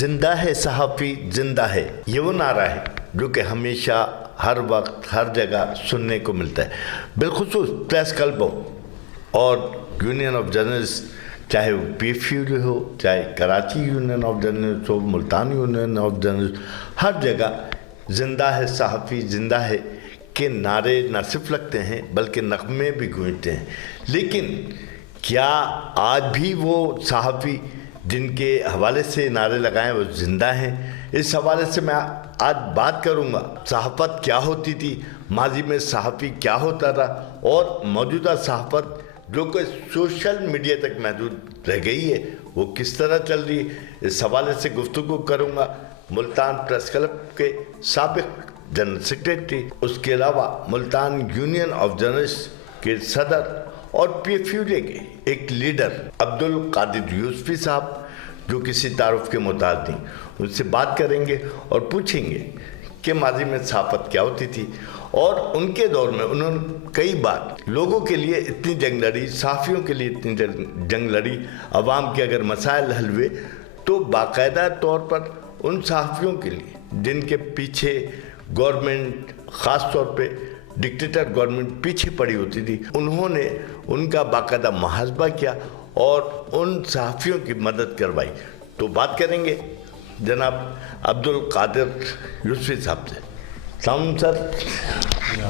زندہ ہے صحافی زندہ ہے، یہ وہ نعرہ ہے جو کہ ہمیشہ ہر وقت ہر جگہ سننے کو ملتا ہے، بالخصوص پریس کلبوں اور یونین آف جرنلسٹ، چاہے وہ پی ایف یو ہو، چاہے کراچی یونین آف جرنلسٹ ہو، ملتان یونین آف جرنلسٹ، ہر جگہ زندہ ہے صحافی زندہ ہے کے نعرے نہ صرف لگتے ہیں بلکہ نغمے بھی گونجتے ہیں۔ لیکن کیا آج بھی وہ صحافی جن کے حوالے سے نعرے لگائیں وہ زندہ ہیں؟ اس حوالے سے میں آج بات کروں گا، صحافت کیا ہوتی تھی، ماضی میں صحافی کیا ہوتا تھا، اور موجودہ صحافت جو کہ سوشل میڈیا تک محدود رہ گئی ہے وہ کس طرح چل رہی ہے، اس حوالے سے گفتگو کروں گا ملتان پریس کلب کے سابق جنرل سیکریٹری، اس کے علاوہ ملتان یونین آف جرنلسٹ کے صدر اور پی ایف یو کے ایک لیڈر عبدالقادر یوسفی صاحب جو کسی تعارف کے محتاج نہیں، ان سے بات کریں گے اور پوچھیں گے کہ ماضی میں صحافت کیا ہوتی تھی، اور ان کے دور میں انہوں نے کئی بار لوگوں کے لیے اتنی جنگ لڑی، صحافیوں کے لیے اتنی جنگ لڑی، عوام کے اگر مسائل حل ہوئے تو باقاعدہ طور پر ان صحافیوں کے لیے جن کے پیچھے گورنمنٹ، خاص طور پہ ڈکٹیٹر گورنمنٹ پیچھے پڑی ہوتی تھی، انہوں نے ان کا باقاعدہ محاسبہ کیا اور ان صحافیوں کی مدد کروائی۔ تو بات کریں گے جناب عبدالقادر یوسفی صاحب سے۔ السلام سر،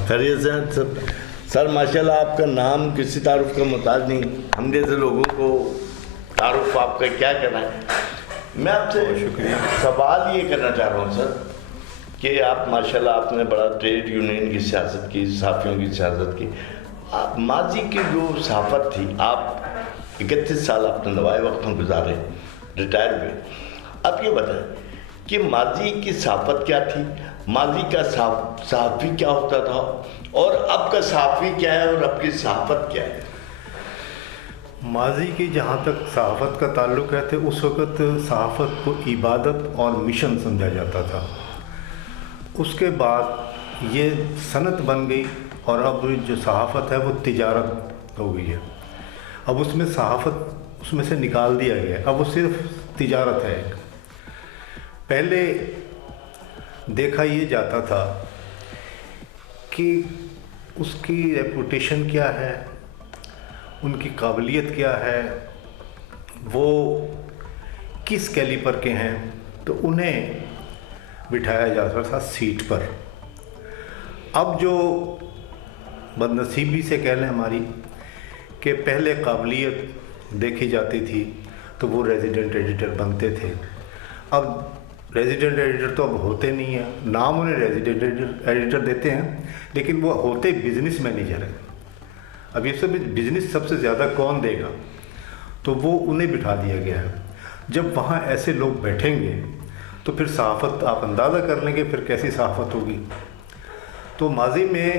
خیریت سے ہیں سر؟ سر ماشاءاللہ آپ کا نام کسی تعارف کا محتاج نہیں، ہم جیسے لوگوں کو تعارف آپ کا کیا کرنا ہے۔ میں آپ سے سوال یہ کرنا چاہ رہا ہوں سر کہ آپ ماشاءاللہ آپ نے بڑا ٹریڈ یونین کی سیاست کی، صحافیوں کی سیاست کی، آپ ماضی کی جو صحافت تھی، آپ 31 سال اپنے نوائے وقت میں گزارے، ریٹائر ہوئے، آپ یہ بتائیں کہ ماضی کی صحافت کیا تھی، ماضی کا صحافی کیا ہوتا تھا، اور اب کا صحافی کیا ہے اور اب کی صحافت کیا ہے؟ ماضی کی جہاں تک صحافت کا تعلق ہے تو اس وقت صحافت کو عبادت اور مشن سمجھا جاتا تھا، اس کے بعد یہ صنعت بن گئی اور اب جو صحافت ہے وہ تجارت ہو گئی ہے۔ اب اس میں صحافت اس میں سے نکال دیا گیا ہے، اب وہ صرف تجارت ہے۔ پہلے دیکھا یہ جاتا تھا کہ اس کی ریپوٹیشن کیا ہے، ان کی قابلیت کیا ہے، وہ کس کیلیبر کے ہیں، تو انہیں بٹھایا جاتا تھا سیٹ پر۔ اب جو بدنصیبی سے کہہ لیں ہماری کہ پہلے قابلیت دیکھی جاتی تھی تو وہ ریزیڈنٹ ایڈیٹر بنتے تھے، اب ریزیڈنٹ ایڈیٹر تو اب ہوتے نہیں ہیں، نام انہیں ریزیڈنٹ ایڈیٹر دیتے ہیں لیکن وہ ہوتے بزنس مینیجر ہیں۔ اب یہ سب بزنس سب سے زیادہ کون دے گا، تو وہ انہیں بٹھا دیا گیا ہے۔ جب وہاں ایسے لوگ بیٹھیں گے تو پھر صحافت آپ اندازہ کر لیں گے پھر کیسی صحافت ہوگی۔ تو ماضی میں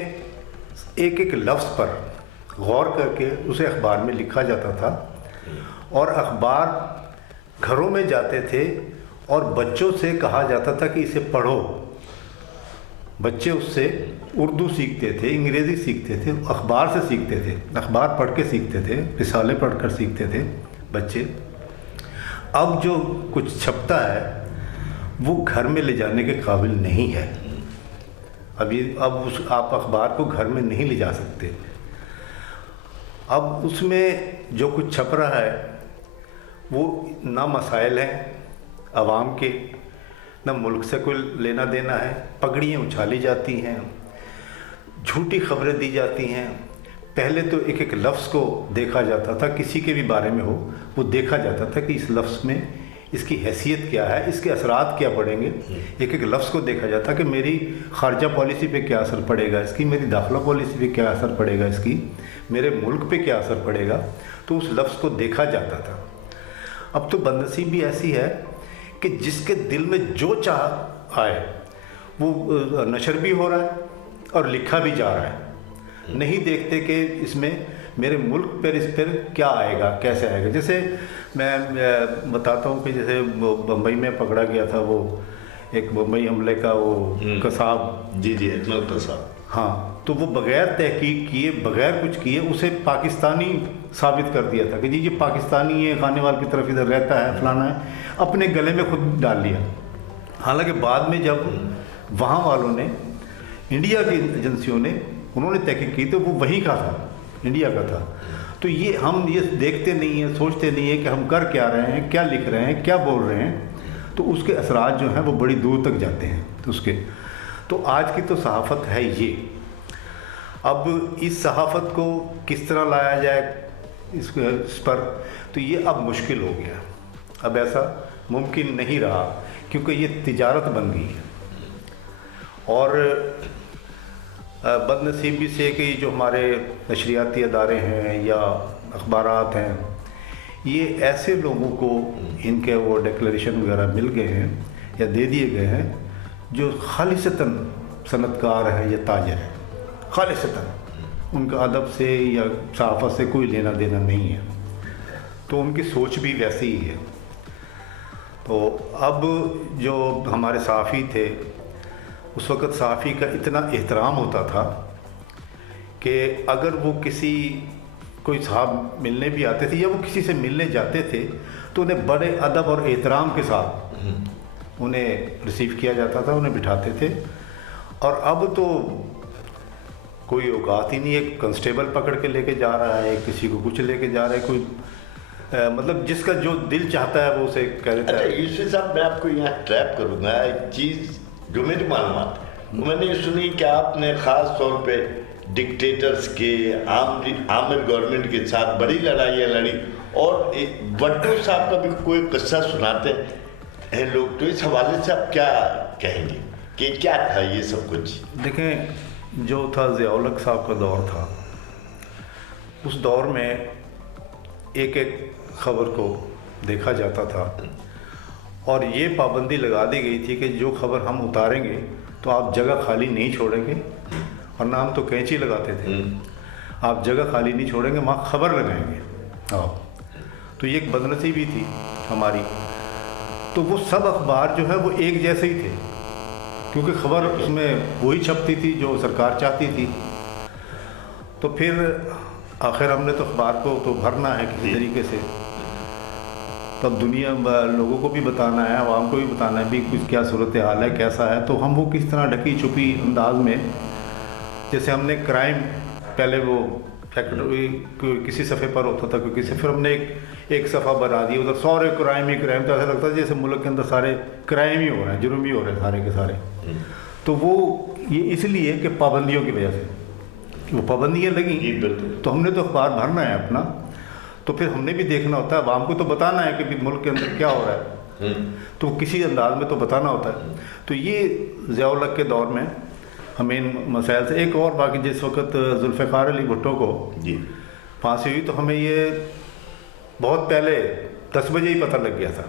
ایک ایک لفظ پر غور کر کے اسے اخبار میں لکھا جاتا تھا، اور اخبار گھروں میں جاتے تھے اور بچوں سے کہا جاتا تھا کہ اسے پڑھو۔ بچے اس سے اردو سیکھتے تھے، انگریزی سیکھتے تھے، اخبار سے سیکھتے تھے، اخبار پڑھ کے سیکھتے تھے، رسالے پڑھ کر سیکھتے تھے بچے۔ اب جو کچھ چھپتا ہے وہ گھر میں لے جانے کے قابل نہیں ہے۔ اب آپ اخبار کو گھر میں نہیں لے جا سکتے۔ اب اس میں جو کچھ چھپ رہا ہے وہ نہ مسائل ہیں عوام کے، نہ ملک سے کوئی لینا دینا ہے، پگڑیاں اچھالی جاتی ہیں، جھوٹی خبریں دی جاتی ہیں۔ پہلے تو ایک ایک لفظ کو دیکھا جاتا تھا، کسی کے بھی بارے میں ہو وہ دیکھا جاتا تھا کہ اس لفظ میں اس کی حیثیت کیا ہے، اس کے اثرات کیا پڑیں گے۔ ایک ایک لفظ کو دیکھا جاتا کہ میری خارجہ پالیسی پہ کیا اثر پڑے گا اس کی، میری داخلہ پالیسی پہ کیا اثر پڑے گا اس کی، میرے ملک پہ کیا اثر پڑے گا، تو اس لفظ کو دیکھا جاتا تھا۔ اب تو بدنصیبی ایسی ہے کہ جس کے دل میں جو چاہ آئے وہ نشر بھی ہو رہا ہے اور لکھا بھی جا رہا ہے، نہیں دیکھتے کہ اس میں میرے ملک پر اس پر کیا آئے گا، کیسے آئے گا۔ جیسے میں بتاتا ہوں کہ جیسے وہ بمبئی میں پکڑا گیا تھا، وہ ایک بمبئی حملے کا وہ قصاب، جی اجمل قصاب، ہاں تو وہ بغیر تحقیق کیے بغیر کچھ کیے اسے پاکستانی ثابت کر دیا تھا کہ جی یہ پاکستانی ہے، خانے وال کی طرف ادھر رہتا ہے، فلانا ہے، اپنے گلے میں خود ڈال لیا۔ حالانکہ بعد میں جب وہاں والوں نے، انڈیا کی ایجنسیوں نے، انہوں نے تحقیق کی تو وہ وہیں کا تھا، انڈیا کا تھا۔ تو یہ ہم یہ دیکھتے نہیں ہیں، سوچتے نہیں ہیں کہ ہم کر کیا رہے ہیں، کیا لکھ رہے ہیں، کیا بول رہے ہیں، تو اس کے اثرات جو ہیں وہ بڑی دور تک جاتے ہیں۔ تو آج کی تو صحافت ہے یہ۔ اب اس صحافت کو کس طرح لایا جائے اس پر، تو یہ اب مشکل ہو گیا، اب ایسا ممکن نہیں رہا، کیونکہ یہ تجارت بن گئی ہے۔ اور بد نصیبی سے کہ جو ہمارے نشریاتی ادارے ہیں یا اخبارات ہیں، یہ ایسے لوگوں کو ان کے وہ ڈکلیریشن وغیرہ مل گئے ہیں یا دے دیے گئے ہیں جو خالصتاً صنعت کار ہے یا تاجر ہے، خالصتاً ان کا ادب سے یا صحافت سے کوئی لینا دینا نہیں ہے، تو ان کی سوچ بھی ویسی ہی ہے۔ تو اب جو ہمارے صحافی تھے، اس وقت صحافی کا اتنا احترام ہوتا تھا کہ اگر وہ کوئی صاحب ملنے بھی آتے تھے یا وہ کسی سے ملنے جاتے تھے تو انہیں بڑے ادب اور احترام کے ساتھ انہیں ریسیو کیا جاتا تھا، انہیں بٹھاتے تھے۔ اور اب تو کوئی اوقات ہی نہیں ہے، کنسٹیبل پکڑ کے لے کے جا رہا ہے، کسی کو کچھ لے کے جا رہا ہے، کوئی مطلب جس کا جو دل چاہتا ہے وہ اسے کہہ دیتا ہے۔ یوسف صاحب میں آپ کو یہاں ٹریپ کروں گا، ایک چیز جو میری معلومات ہے، میں نے یہ سنی کہ آپ نے خاص طور پہ ڈکٹیٹرز کے، عامر گورنمنٹ کے ساتھ بڑی لڑائیاں لڑی، اور بھٹو صاحب کا بھی کوئی قصہ سناتے ہیں لوگ، تو اس حوالے سے آپ کیا کہیں گے کہ کیا تھا یہ سب کچھ؟ دیکھیں، جو تھا ضیاء الحق صاحب کا دور تھا، اس دور میں ایک ایک خبر کو دیکھا جاتا تھا، اور یہ پابندی لگا دی گئی تھی کہ جو خبر ہم اتاریں گے تو آپ جگہ خالی نہیں چھوڑیں گے، اور نہ ہم تو کینچی لگاتے تھے، آپ جگہ خالی نہیں چھوڑیں گے، وہاں خبر لگائیں گے آپ۔ تو یہ ایک بدنصیبی تھی ہماری، تو وہ سب اخبار جو ہے وہ ایک جیسے ہی تھے، کیونکہ خبر اس میں وہی چھپتی تھی جو سرکار چاہتی تھی۔ تو پھر آخر ہم نے تو اخبار کو تو بھرنا ہے کسی طریقے سے، تب دنیا لوگوں کو بھی بتانا ہے، عوام کو بھی بتانا ہے بھی کچھ کیا صورتحال ہے، کیسا ہے۔ تو ہم وہ کس طرح ڈھکی چھپی انداز میں، جیسے ہم نے کرائم پہلے وہ کسی صفحے پر ہوتا تھا، کیونکہ پھر ہم نے ایک صفحہ بنا دیا، ادھر سارے کرائم ہی کرائم، تو ایسا لگتا ہے جیسے ملک کے اندر سارے کرائم ہی ہو رہے ہیں، جرم ہی ہو رہے ہیں سارے کے سارے۔ تو وہ یہ اس لیے کہ پابندیوں کی وجہ سے وہ پابندیاں لگیں، تو ہم نے تو اخبار بھرنا ہے اپنا، تو پھر ہم نے بھی دیکھنا ہوتا ہے، عوام کو تو بتانا ہے کہ ملک کے اندر کیا ہو رہا ہے، تو کسی انداز میں تو بتانا ہوتا ہے۔ تو یہ ضیاء الحق کے دور میں ہمیں ان مسائل سے ایک اور باقی، جس وقت ذوالفقار علی بھٹو کو پھانسی ہوئی تو ہمیں یہ بہت پہلے 10 بجے ہی پتہ لگ گیا تھا،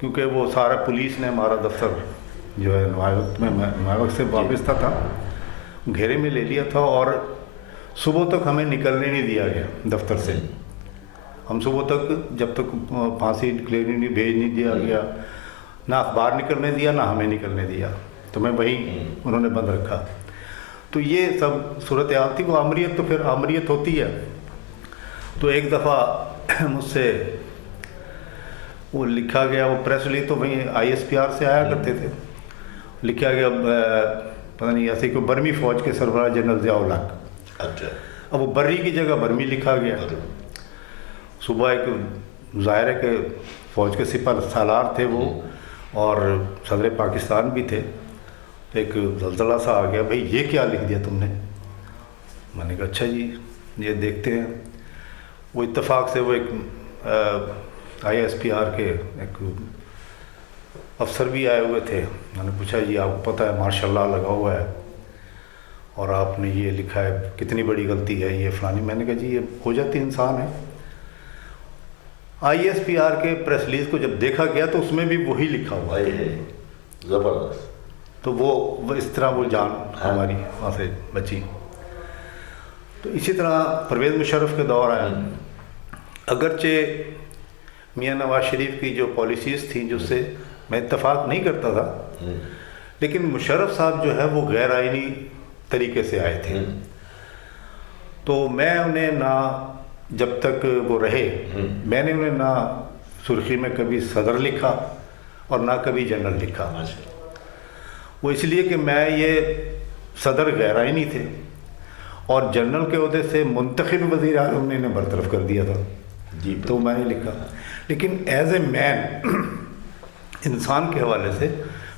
کیونکہ وہ سارا پولیس نے ہمارا دفتر جو ہے نوائے وقت سے وابستہ تھا، گھیرے میں لے لیا تھا، اور صبح تک ہمیں نکلنے نہیں دیا گیا دفتر سے۔ ہم صبح تک جب تک پھانسی ڈکلیئر نہیں بھیج نہیں دیا گیا، نہ اخبار نکلنے دیا نہ ہمیں نکلنے دیا، تو میں وہی انہوں نے بند رکھا۔ تو یہ سب صورتحال تھی۔ وہ آمریت تو پھر آمریت ہوتی ہے۔ تو ایک دفعہ مجھ سے وہ لکھا گیا، وہ پریس ریلیز تو وہیں ISPR سے آیا کرتے تھے، لکھا گیا پتہ نہیں ایسے کہ برمی فوج کے سربراہ جنرل ضیاء الحق، اب وہ بری کی جگہ برمی لکھا گیا۔ صبح ایک ظاہر ہے کہ فوج کے سپہ سالار تھے وہ، اور صدر پاکستان بھی تھے، ایک زلزلہ سا آ گیا، بھئی یہ کیا لکھ دیا تم نے؟ میں نے کہا اچھا جی یہ دیکھتے ہیں۔ وہ اتفاق سے وہ ایک ISPR کے ایک افسر بھی آئے ہوئے تھے، میں نے پوچھا جی آپ کو پتہ ہے ماشاء اللہ لگا ہوا ہے اور آپ نے یہ لکھا ہے، کتنی بڑی غلطی ہے یہ فلانی۔ میں نے کہا جی یہ ہو جاتی انسان ہے۔ ISPR کے پریس ریلیز کو جب دیکھا گیا تو اس میں بھی وہی لکھا ہوا ہے، زبردست۔ تو وہ اس طرح وہ جان ہماری وہاں سے بچی۔ تو اسی طرح پرویز مشرف کے دور آیا، اگرچہ میاں نواز شریف کی جو پالیسیز تھیں جس سے میں اتفاق نہیں کرتا تھا، لیکن مشرف صاحب جو ہے وہ غیر آئینی طریقے سے آئے تھے. تو میں انہیں نہ جب تک وہ رہے میں نے انہیں نہ سرخی میں کبھی صدر لکھا اور نہ کبھی جنرل لکھا. وہ اس لیے کہ میں یہ صدر غیر آئینی تھے اور جنرل کے عہدے سے منتخب وزیر اعظم نے انہیں برطرف کر دیا تھا. تو میں نے لکھا. لیکن ایز اے مین انسان کے حوالے سے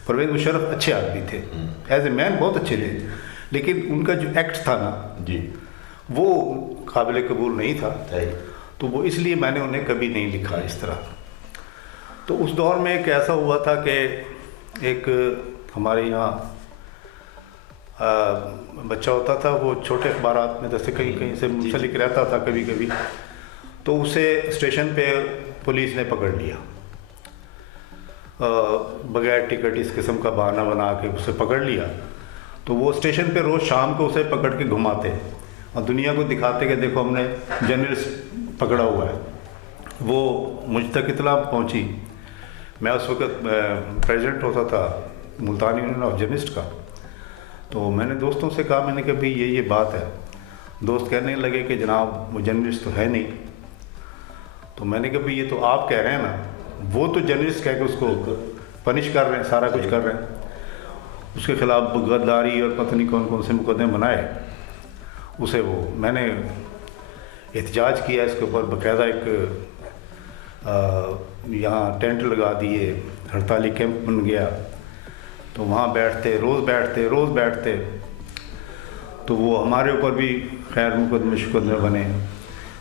پرویز مشرف اچھے آدمی تھے, ایز اے مین بہت اچھے تھے, لیکن ان کا جو ایکٹ تھا نا وہ قابل قبول نہیں تھا. تو وہ اس لیے میں نے انہیں کبھی نہیں لکھا اس طرح. تو اس دور میں ایک ایسا ہوا تھا کہ ایک ہمارے یہاں بچہ ہوتا تھا, وہ چھوٹے اخبارات میں جیسے کہیں کہیں سے منسلک رہتا تھا کبھی کبھی, تو اسے اسٹیشن پہ پولیس نے پکڑ لیا بغیر ٹکٹ, اس قسم کا بہانہ بنا کے اسے پکڑ لیا. تو وہ اسٹیشن پہ روز شام کو اسے پکڑ کے گھماتے اور دنیا کو دکھاتے کہ دیکھو ہم نے جرنلسٹ پکڑا ہوا ہے. وہ مجھ تک اطلاع پہنچی, میں اس وقت پریزیڈنٹ ہوتا تھا ملتان یونین آف جرنلسٹ کا. تو میں نے دوستوں سے کہا, میں نے کہا بھائی یہ بات ہے. دوست کہنے لگے کہ جناب وہ جرنلسٹ تو ہے نہیں. تو میں نے کہا بھائی یہ تو آپ کہہ رہے ہیں نا, وہ تو جرنلسٹ کہہ کے اس کو پنش کر رہے ہیں, سارا کچھ کر رہے ہیں. اس کے خلاف غداری اور پتہ نہیں کون کون سے مقدمے بنائے. اسے وہ میں نے احتجاج کیا اس کے اوپر, باقاعدہ ایک یہاں ٹینٹ لگا دیے, ہڑتالی کیمپ بن گیا. تو وہاں بیٹھتے, روز بیٹھتے. تو وہ ہمارے اوپر بھی خیر مقدمے بنے,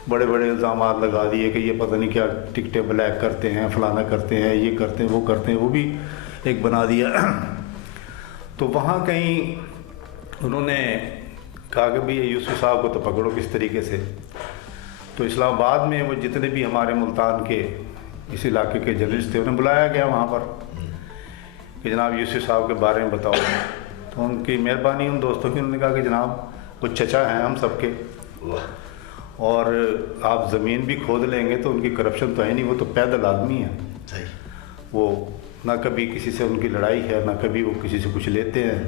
بڑے بڑے الزامات لگا دیے کہ یہ پتہ نہیں کیا ٹکٹیں بلیک کرتے ہیں, فلانا کرتے ہیں, یہ کرتے ہیں, وہ کرتے ہیں, وہ بھی ایک بنا دیا. تو وہاں کہیں انہوں نے کہا کہ بھئی یوسف صاحب کو تو پکڑو کس طریقے سے. تو اسلام آباد میں وہ جتنے بھی ہمارے ملتان کے اس علاقے کے جرنلسٹ تھے انہیں بلایا گیا وہاں پر کہ جناب یوسف صاحب کے بارے میں بتاؤ. تو ان کی مہربانی ان دوستوں کی, انہوں نے کہا کہ جناب وہ چچا ہیں ہم سب کے, اور آپ زمین بھی کھود لیں گے تو ان کی کرپشن تو ہے نہیں, وہ تو پیدل آدمی ہیں. وہ نہ کبھی کسی سے ان کی لڑائی ہے, نہ کبھی وہ کسی سے کچھ لیتے ہیں,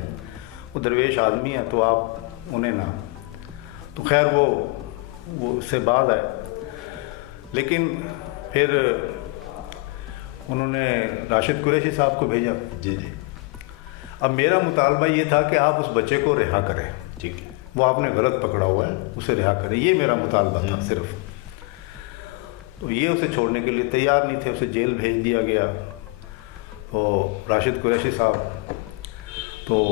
وہ درویش آدمی ہیں. تو آپ انہیں نہ. تو خیر وہ اس سے بعد آئے. لیکن پھر انہوں نے راشد قریشی صاحب کو بھیجا. اب میرا مطالبہ یہ تھا کہ آپ اس بچے کو رہا کریں. وہ آپ نے غلط پکڑا ہوا ہے, اسے رہا کریں, یہ میرا مطالبہ تھا صرف. تو یہ اسے چھوڑنے کے لیے تیار نہیں تھے, اسے جیل بھیج دیا گیا. اور راشد قریشی صاحب تو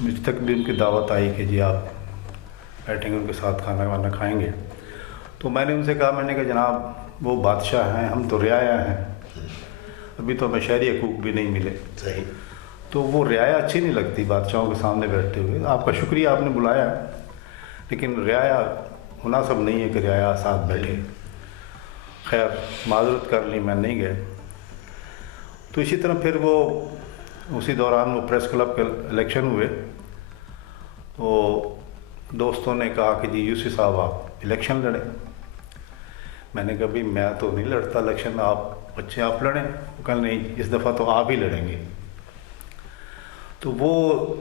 مجھ تک بھی ان کی دعوت آئی کہ جی آپ بیٹھیں گے, ان کے ساتھ کھانا وانا کھائیں گے. تو میں نے ان سے کہا, میں نے کہا جناب وہ بادشاہ ہیں, ہم تو رعایا ہیں, ابھی تو ہمیں شہری حقوق بھی نہیں ملے. تو وہ رعایا اچھی نہیں لگتی بادشاہوں کے سامنے بیٹھتے ہوئے. آپ کا شکریہ آپ نے بلایا, لیکن رعایا مناسب نہیں ہے کہ رعایا ساتھ بیٹھے. خیر معذرت کر لی, میں نہیں گئے. تو اسی طرح پھر وہ اسی دوران وہ پریس کلب کے الیکشن ہوئے. تو دوستوں نے کہا کہ جی یوسف صاحب آپ الیکشن لڑیں. میں نے کہا بھی میں تو نہیں لڑتا الیکشن, آپ بچے آپ لڑیں. وہ کہا نہیں, اس دفعہ تو آپ ہی لڑیں گے. تو وہ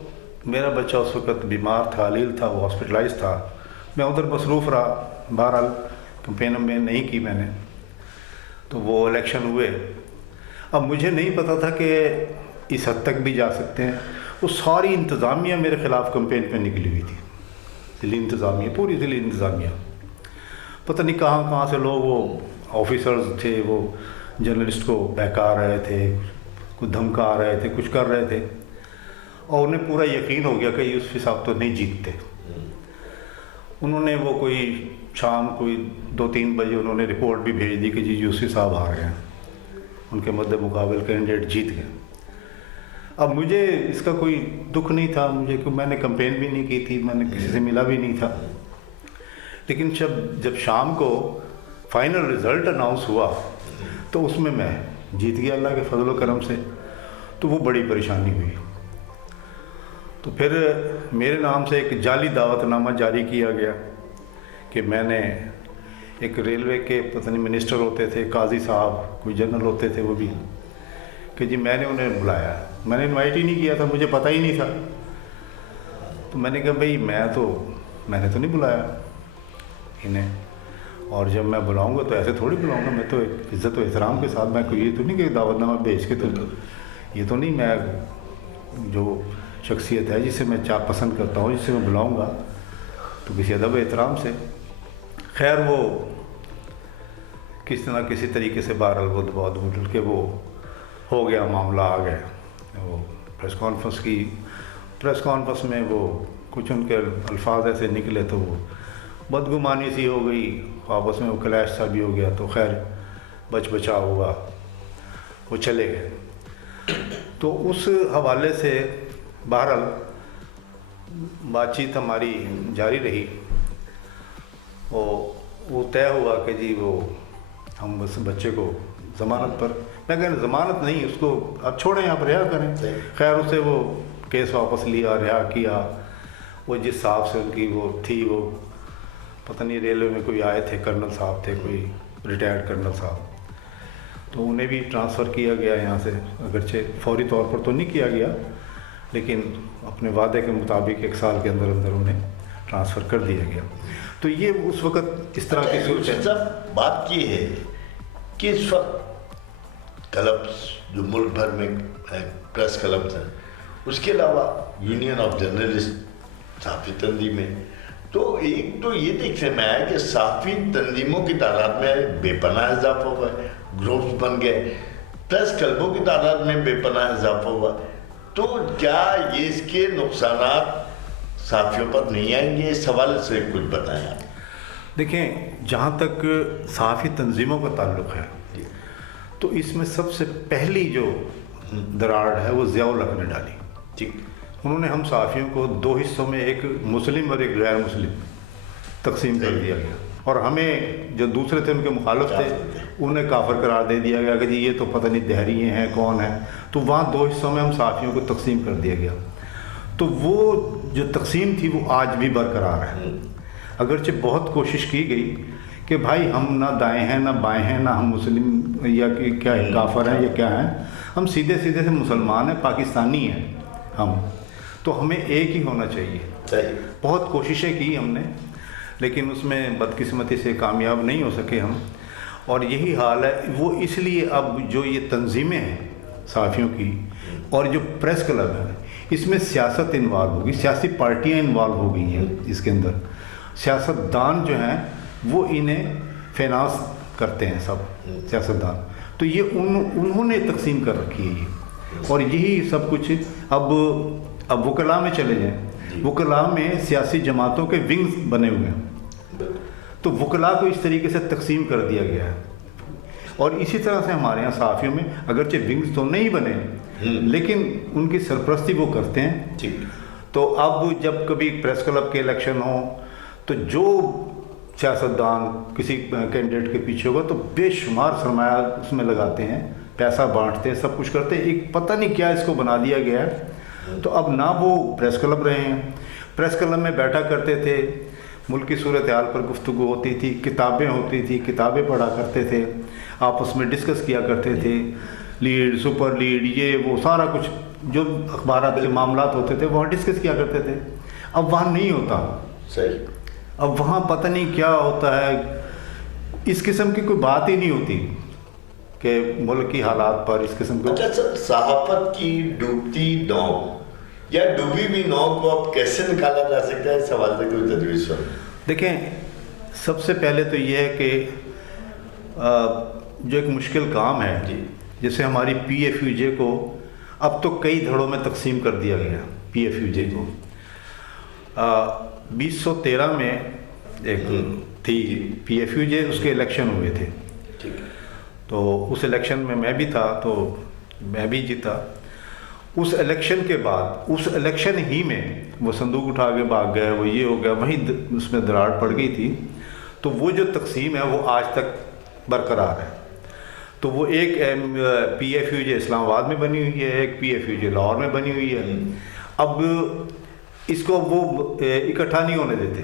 میرا بچہ اس وقت بیمار تھا, علیل تھا, وہ ہاسپٹلائز تھا. میں ادھر مصروف رہا, بہرحال کمپین میں نہیں کی میں نے. تو وہ الیکشن ہوئے. اب مجھے نہیں پتا تھا کہ اس حد تک بھی جا سکتے ہیں. وہ ساری انتظامیہ میرے خلاف کمپین پہ نکلی ہوئی تھی, ضلعی انتظامیہ, پوری ضلعی انتظامیہ. پتہ نہیں کہاں کہاں سے لوگ, وہ آفیسرز تھے, وہ جرنلسٹ کو بہکا رہے تھے, کچھ دھمکا رہے تھے, کچھ کر رہے تھے. اور انہیں پورا یقین ہو گیا کہ یوسف صاحب تو نہیں جیتتے. انہوں نے وہ کوئی شام کوئی 2-3 بجے انہوں نے رپورٹ بھی بھیج دی کہ جی یوسف صاحب ہار گئے, ان کے مد مقابل کینڈیڈیٹ جیت گئے. اب مجھے اس کا کوئی دکھ نہیں تھا, مجھے کہ میں نے کمپین بھی نہیں کی تھی, میں نے کسی سے ملا بھی نہیں تھا. لیکن جب شام کو فائنل رزلٹ اناؤنس ہوا تو اس میں جیت گیا اللہ کے فضل و کرم سے. تو وہ بڑی پریشانی ہوئی. تو پھر میرے نام سے ایک جعلی دعوت نامہ جاری کیا گیا کہ میں نے ایک ریلوے کے پتہ نہیں منسٹر ہوتے تھے, قاضی صاحب, کوئی جنرل ہوتے تھے وہ بھی, کہ جی میں نے انہیں بلایا. میں نے انوائٹ ہی نہیں کیا تھا, مجھے پتہ ہی نہیں تھا. تو میں نے کہا بھائی میں نے تو نہیں بلایا انہیں، اور جب میں بلاؤں گا تو ایسے تھوڑی بلاؤں گا، میں تو ایک عزت و احترام کے ساتھ، میں کوئی یہ تو نہیں کہ دعوت نامہ بھیج کے تو یہ تو نہیں، میں جو شخصیت ہے جسے میں پسند کرتا ہوں، جسے میں بلاؤں گا تو کسی ادب و احترام سے. خیر وہ کسی طریقے سے بہرحال وہ بہت بدل کے وہ ہو گیا، معاملہ آ گیا. وہ پریس کانفرنس میں وہ کچھ ان کے الفاظ ایسے نکلے تو وہ بدگمانی سی ہو گئی، آپس میں وہ کلیش سا بھی ہو گیا. تو خیر بچا ہوا، وہ چلے گئے. تو اس حوالے سے بہرحال بات چیت ہماری جاری رہی. وہ طے ہوا کہ جی وہ ہم اس بچے کو ضمانت پر، میں کہہ ضمانت نہیں، اس کو اب چھوڑیں، آپ رہا کریں. خیر اسے وہ کیس واپس لیا، رہا کیا. وہ جس صاحب سے ان کی وہ تھی، وہ پتہ نہیں ریلوے میں کوئی آئے تھے، کرنل صاحب تھے، کوئی ریٹائرڈ کرنل صاحب، تو انہیں بھی ٹرانسفر کیا گیا یہاں سے. اگرچہ فوری طور پر تو نہیں کیا گیا، لیکن اپنے وعدے کے مطابق 1 سال کے اندر انہیں ٹرانسفر کر دیا گیا. تو یہ اس وقت اس طرح کی سوچ ہے. بات یہ ہے کہ اس وقت کلبس جو ملک بھر میں پریس کلبس ہیں، اس کے علاوہ یونین آف جرنلسٹ صحافی تنظیمیں، تو ایک تو یہ دیکھنے میں آیا کہ صحافی تنظیموں کی تعداد میں بے پناہ اضافہ ہوا ہے، گروپس بن گئے، پریس کلبوں کی تعداد میں بے پناہ اضافہ ہوا. تو کیا یہ اس کے نقصانات صحافیوں پر نہیں آئیں گے؟ اس حوالے سے کچھ بتائیں آپ. دیکھیں، جہاں تک صحافی تنظیموں کا تعلق ہے تو اس میں سب سے پہلی جو دراڑ ہے وہ ضیاء الحق نے ڈالی. ٹھیک، انہوں نے ہم صحافیوں کو 2 حصوں میں، ایک مسلم اور ایک غیر مسلم تقسیم کر دیا گیا، اور ہمیں جو دوسرے تھے ان کے مخالف تھے انہیں کافر قرار دے دیا گیا کہ جی یہ تو پتہ نہیں دہریے ہیں کون ہیں. تو وہاں 2 حصوں میں ہم صحافیوں کو تقسیم کر دیا گیا. تو وہ جو تقسیم تھی وہ آج بھی برقرار ہے، اگرچہ بہت کوشش کی گئی کہ بھائی ہم نہ دائیں ہیں نہ بائیں ہیں، نہ ہم مسلم یا کہ کیا ہے کافر ہیں یا کیا ہیں، ہم سیدھے سے مسلمان ہیں، پاکستانی ہیں ہم، تو ہمیں ایک ہی ہونا چاہیے. بہت کوششیں کی ہم نے، لیکن اس میں بدقسمتی سے کامیاب نہیں ہو سکے ہم. اور یہی حال ہے. وہ اس لیے اب جو یہ تنظیمیں ہیں صحافیوں کی اور جو پریس کلب ہے، اس میں سیاست انوالو ہوگی، سیاسی پارٹیاں انوالو ہو گئی ہیں اس کے اندر. سیاستدان جو ہیں وہ انہیں فینانس کرتے ہیں، سب سیاستدان. تو یہ انہوں نے تقسیم کر رکھی ہے یہ، اور یہی سب کچھ. اب وکلاء میں چلے جائیں، وکلاء میں سیاسی جماعتوں کے ونگز بنے ہوئے ہیں، تو وکلاء کو اس طریقے سے تقسیم کر دیا گیا ہے. اور اسی طرح سے ہمارے یہاں صحافیوں میں اگرچہ ونگز تو نہیں بنے، لیکن ان کی سرپرستی وہ کرتے ہیں. تو اب جب کبھی پریس کلب کے الیکشن ہوں تو جو سیاستدان کسی کینڈیڈیٹ کے پیچھے ہوگا تو بے شمار سرمایہ اس میں لگاتے ہیں، پیسہ بانٹتے ہیں، سب کچھ کرتے ہیں. ایک پتہ نہیں کیا اس کو بنا دیا گیا ہے. تو اب نہ وہ پریس کلب رہے ہیں، پریس کلب میں بیٹھا کرتے تھے، ملک کی صورتحال پر گفتگو ہوتی تھی، کتابیں ہوتی تھی، کتابیں پڑھا کرتے تھے، آپس میں ڈسکس کیا کرتے تھے، لیڈ سپر لیڈ یہ وہ سارا کچھ جو اخبارات کے معاملات ہوتے تھے وہاں ڈسکس کیا کرتے تھے. اب وہاں نہیں ہوتا. صحیح. اب وہاں پتہ نہیں کیا ہوتا ہے، اس قسم کی کوئی بات ہی نہیں ہوتی کہ ملک کی حالات پر اس قسم کو. اچھا سر، صحافت کی ڈوبتی ناؤ یا ڈوبی ہوئی ناؤ کو اب کیسے نکالا جا سکتا ہے؟ اس حوالے سے کوئی تجویز ہو؟ دیکھیں، سب سے پہلے تو یہ ہے کہ جو ایک مشکل کام ہے، جیسے ہماری پی ایف یو جے کو اب تو کئی دھڑوں میں تقسیم کر دیا گیا. پی ایف یو جے کو 2013 میں ایک تھی پی ایف یو جے، اس کے الیکشن ہوئے تھے. تو اس الیکشن میں میں بھی تھا، تو میں بھی جیتا. اس الیکشن کے بعد، اس الیکشن ہی میں وہ صندوق اٹھا کے بھاگ گئے، وہ یہ ہو گیا، وہیں اس میں دراڑ پڑ گئی تھی. تو وہ جو تقسیم ہے وہ آج تک برقرار ہے. تو وہ ایک پی ایف یو جے اسلام آباد میں بنی ہوئی ہے، ایک پی ایف یو جے لاہور میں بنی ہوئی ہے. اب اس کو وہ اکٹھا نہیں ہونے دیتے.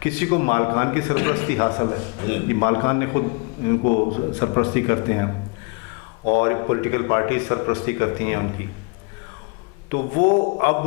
کسی کو مالکان کی سرپرستی حاصل ہے، یہ مالکان نے خود ان کو سرپرستی کرتے ہیں، اور پولیٹیکل پارٹی سرپرستی کرتی ہیں ان کی. تو وہ اب